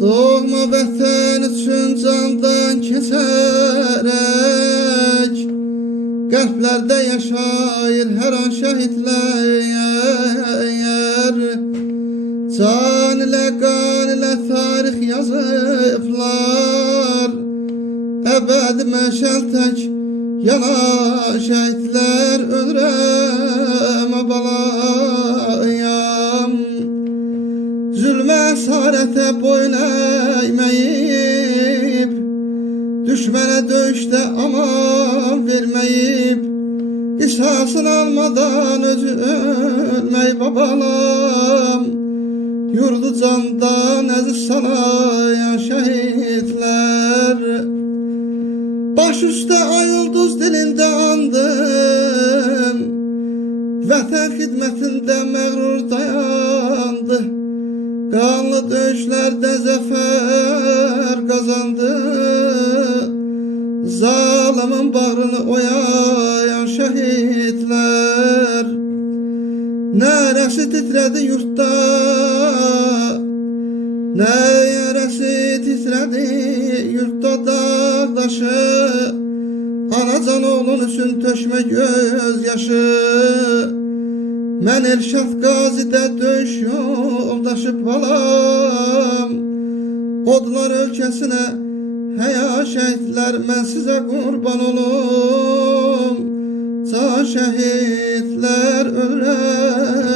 Doğma vətən üçün candan keçərək qəlblərdə yaşayır hər an şəhidlər. Can ilə qan ilə tarix yazıblar, əbəd məşəl tək yana şəhidlər. Ölürəm balayam, zulmə əsarətə boyun əyməyib, düşmənə döyüşdə aman verməyib, qisasını almadan özü ölmək babalam. Yurdu candan əziz sanayan şəhidlər. Baş üstə ay ulduz dilində andım, vətən xidmətində məğrur dayandı. Qanlı döyüşlərdə zəfər qazandı, zalimin bağrını oyayan şəhidlər. Nərəsi titrədi yurtda, nərəsi titrədi yurtda dağdaşı. Anacan oğlun üçün tökmə göz yaşı. Mən Elşad Qazidə döyüş yoldaşı balam, odlar ölkəsinə həya şəhidlər. Mən sizə qurban olum, can şəhidlər. Ölürəm